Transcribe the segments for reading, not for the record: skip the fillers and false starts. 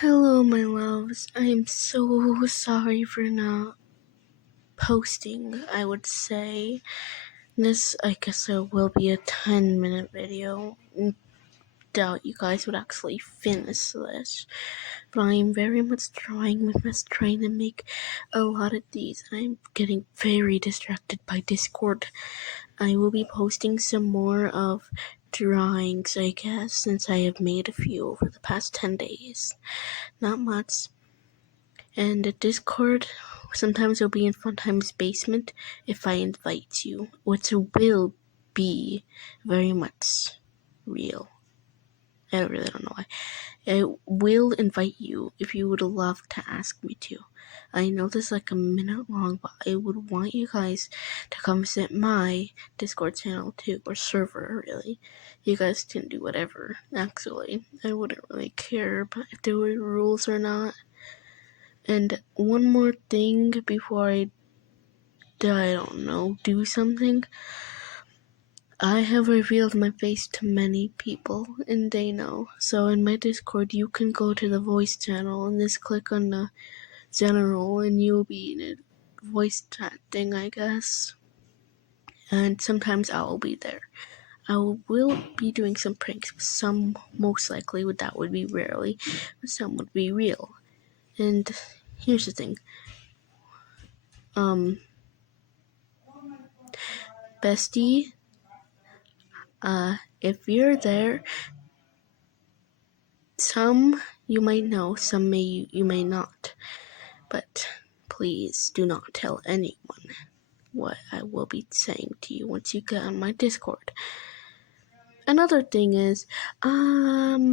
Hello, my loves. I'm so sorry for not posting. I would say this, I guess it will be a 10-minute video. Doubt you guys would actually finish this, but I'm very much trying to make a lot of these, and I'm getting very distracted by Discord. I will be posting some more of drawings, I guess, since I have made a few over the past 10 days. Not much. And the Discord, sometimes it'll be in Funtime's basement if I invite you, which will be very much real. I really don't know why. I will invite you if you would love to ask me to. I know this is like a minute long, but I would want you guys to come visit my Discord channel too, or server, really. You guys can do whatever, actually. I wouldn't really care if there were rules or not. And one more thing before I don't know, do something. I have revealed my face to many people, and they know. So in my Discord, you can go to the voice channel and just click on the general, and you'll be in a voice chat thing, I guess. And sometimes I will be there. I will be doing some pranks. Some, most likely, that would be rarely, but some would be real. And here's the thing. Bestie, if you're there, some you might know, some you may not, but please do not tell anyone what I will be saying to you once you get on my Discord. Another thing is, I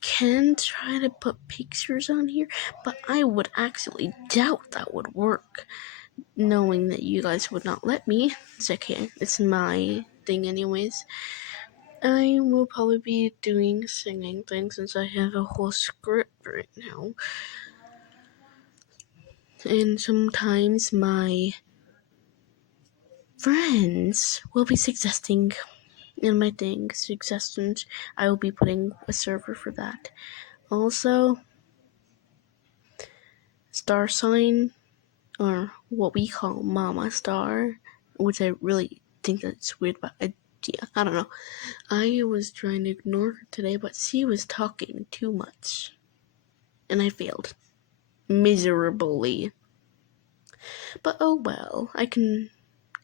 can try to put pictures on here, but I would actually doubt that would work, knowing that you guys would not let me. It's okay, it's my thing anyways. I will probably be doing singing things since I have a whole script right now. And sometimes my friends will be suggesting in my thing, suggestions. I will be putting a server for that. Also, star sign, or what we call Mama Star, which I really think that's weird, but I don't know. I was trying to ignore her today, but she was talking too much. And I failed. Miserably. But oh well, I can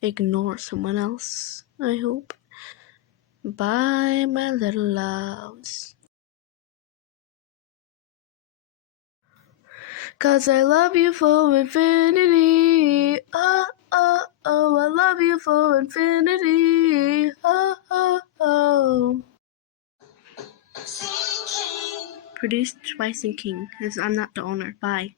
ignore someone else, I hope. Bye, my little loves. 'Cause I love you for infinity. Oh, oh, oh, I love you for infinity. Oh, oh, oh. Produced by Sinking, as I'm not the owner. Bye.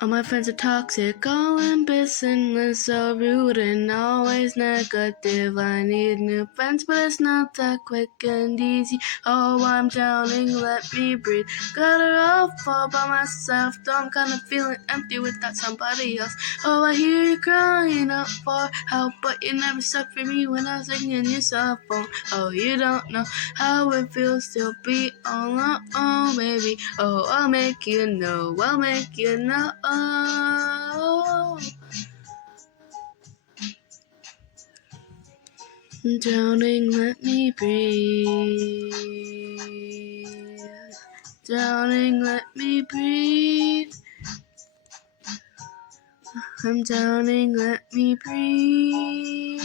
All my friends are toxic, all ambitious, so rude and always negative. I need new friends, but it's not that quick and easy. Oh, I'm drowning, let me breathe. Got it all all by myself, though I'm kinda feeling empty without somebody else. Oh, I hear you crying out for help, but you never stuck for me when I was singing your cell phone. Oh, you don't know how it feels to be all alone, baby. Oh, I'll make you know, I'll make you know. I'm drowning, let me breathe. Drowning, let me breathe. I'm drowning, let me breathe.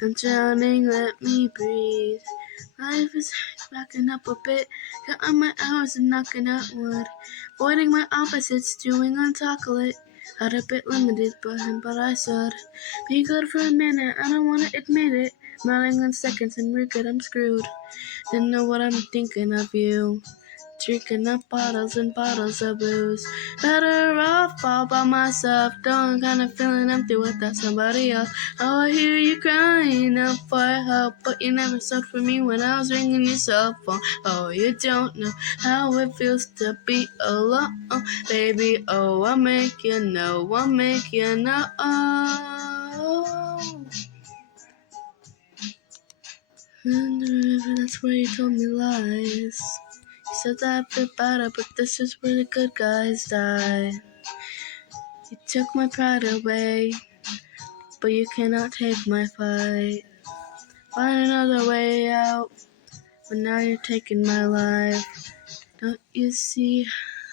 I'm drowning, let me breathe. Life is backing up a bit, counting my hours and knocking out wood. Avoiding my opposites, chewing on chocolate. Got a bit limited, but I should be good for a minute. I don't wanna admit it. Smiling in seconds and we're good, I'm screwed. Didn't know what I'm thinking of you. Drinking up bottles and bottles of booze. Better off all by myself. Don't kinda feeling empty without somebody else. Oh, I hear you crying out for help, but you never stood for me when I was ringing your cell phone. Oh, you don't know how it feels to be alone, baby. Oh, I'll make you know, I'll make you know. In the river, that's where you told me lies. You said that I feel better, but this is where the good guys die. You took my pride away, but you cannot take my fight. Find another way out, but now you're taking my life. Don't you see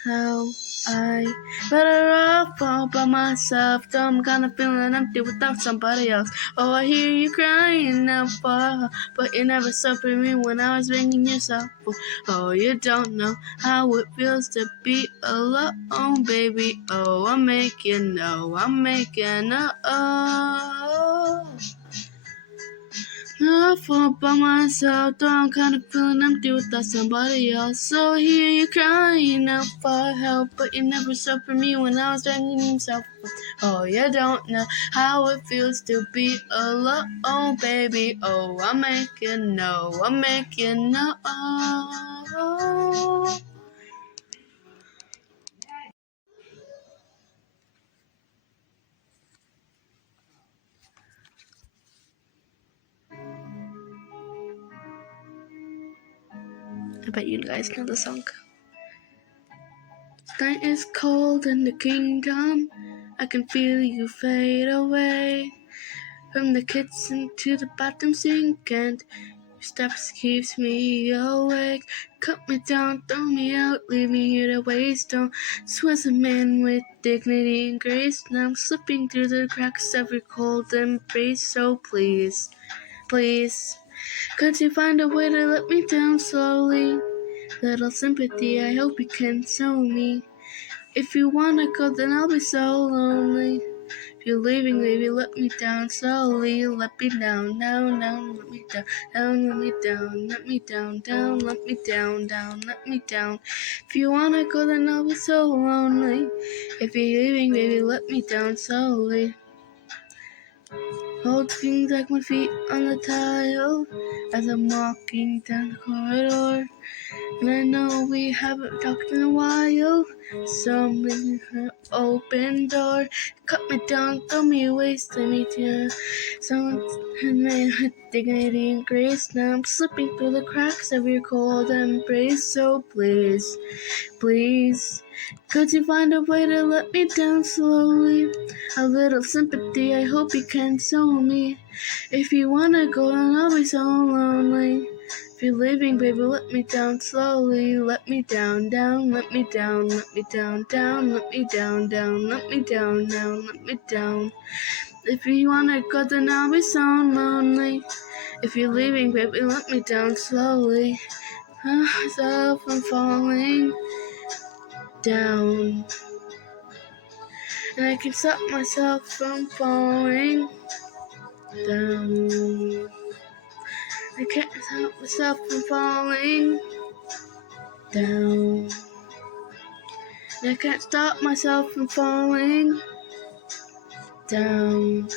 how I better off all by myself? Though I'm kinda feeling empty without somebody else. Oh, I hear you crying now for, but you never suffered me when I was ringing yourself. Oh, you don't know how it feels to be alone, baby. Oh, I'm making Enough all by myself, though I'm kind of feeling empty without somebody else. So here you crying out for help, but you never suffered for me when I was dragging himself. Oh, you don't know how it feels to be alone, baby. Oh, I'm making I bet you guys know the song. Night is cold in the kingdom. I can feel you fade away. From the kitchen to the bathroom sink, and your steps keeps me awake. Cut me down, throw me out, leave me here to waste. Don't swim in with dignity and grace. Now I'm slipping through the cracks of your cold embrace. So please, could you find a way to let me down slowly? Little sympathy, I hope you can show me. If you wanna go, then I'll be so lonely. If you're leaving, baby, let me down slowly. Let me down, down, down, let me down, down, let me down, let me down, down, let me down, down, let me down. If you wanna go, then I'll be so lonely. If you're leaving, baby, let me down slowly. Hold things like my feet on the tile as I'm walking down the corridor. And I know we haven't talked in a while, so I'm leaving her open door. Cut me down, throw me away, send me to someone with dignity and grace. Now I'm slipping through the cracks of your cold embrace. So please, could you find a way to let me down slowly? A little sympathy, I hope you can show me. If you wanna go, then I'll be so lonely. If you're leaving, baby, let me down slowly. Let me down, down, let me down, let me down, down, let me down, down, let me down, down, let me down. If you wanna go, then I'll be so lonely. If you're leaving, baby, let me down slowly. Myself, I'm falling down. And I can stop myself from falling down. I can't stop myself from falling down. I can't stop myself from falling down.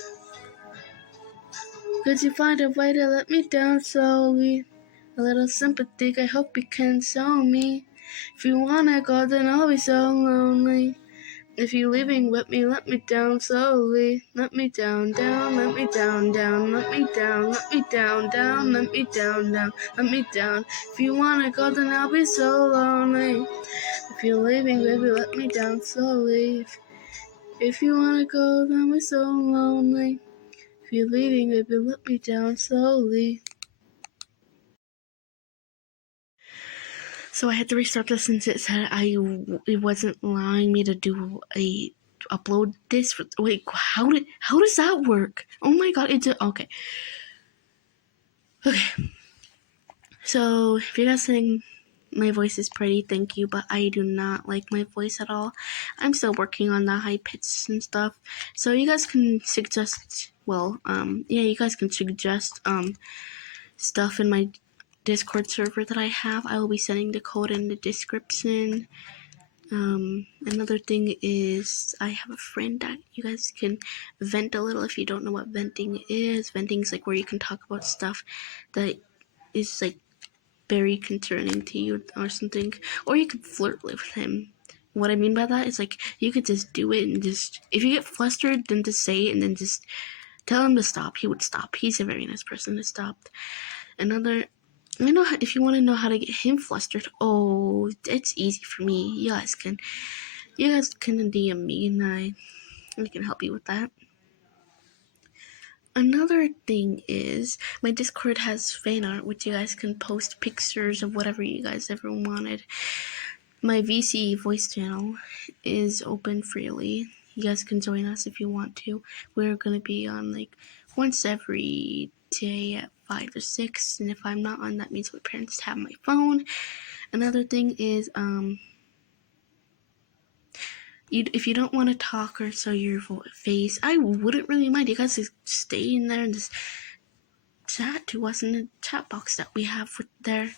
Could you find a way to let me down slowly? A little sympathy, I hope you can show me. If you wanna go, then I'll be so lonely. If you're leaving with me, let me down slowly. Let me down, down, let me down, down, let me down, let me down, down, let me down, down, let me down. If you wanna go, then I'll be so lonely. If you're leaving, baby, let me down slowly. If you wanna go, then we're so lonely. If you're leaving, baby, let me down slowly. So I had to restart this since it said it wasn't allowing me to do upload this. Wait, how does that work? Oh my god, it's okay. So if you guys think my voice is pretty, thank you, but I do not like my voice at all. I'm still working on the high pitch and stuff. So you guys can suggest, you guys can suggest stuff in my Discord server that I have. I will be sending the code in the description. Another thing is I have a friend that you guys can vent a little if you don't know what venting is. Venting is like where you can talk about stuff that is like very concerning to you or something, or you could flirt with him. What I mean by that is like you could just do it and just, if you get flustered, then just say it and then just tell him to stop. He would stop. He's a very nice person to stop. Another, if you want to know how to get him flustered, oh, it's easy for me. You guys can DM me and I can help you with that. Another thing is my Discord has fan art, which you guys can post pictures of whatever you guys ever wanted. My VC voice channel is open freely. You guys can join us if you want to. We're gonna be on like once every day at 5 or 6, and if I'm not on, that means my parents have my phone. Another thing is if you don't want to talk or show your face, I wouldn't really mind. You guys just stay in there and just chat to us in the chat box that we have there.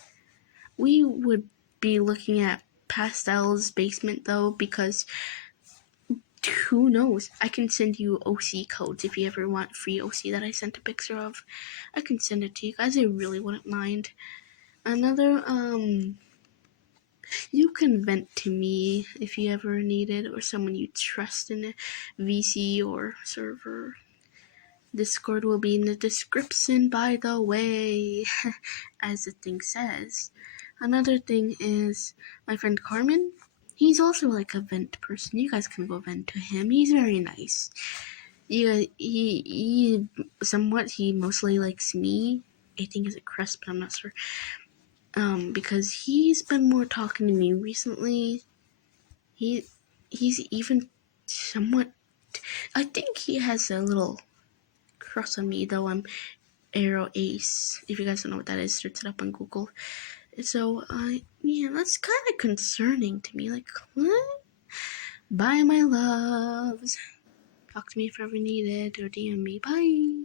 We would be looking at Pastel's basement though, because who knows? I can send you OC codes if you ever want free OC that I sent a picture of. I can send it to you guys. I really wouldn't mind. Another, you can vent to me if you ever need it, or someone you trust in a VC or server. Discord will be in the description, by the way, as the thing says. Another thing is my friend Carmen. He's also like a vent person. You guys can go vent to him. He's very nice. Yeah, he mostly likes me. I think he's a crust, but I'm not sure. Because he's been more talking to me recently. He's even somewhat. I think he has a little crush on me, though I'm Arrow Ace. If you guys don't know what that is, search it up on Google. So, yeah, that's kind of concerning to me. Like, what? Bye, my loves. Talk to me if ever needed, or DM me. Bye.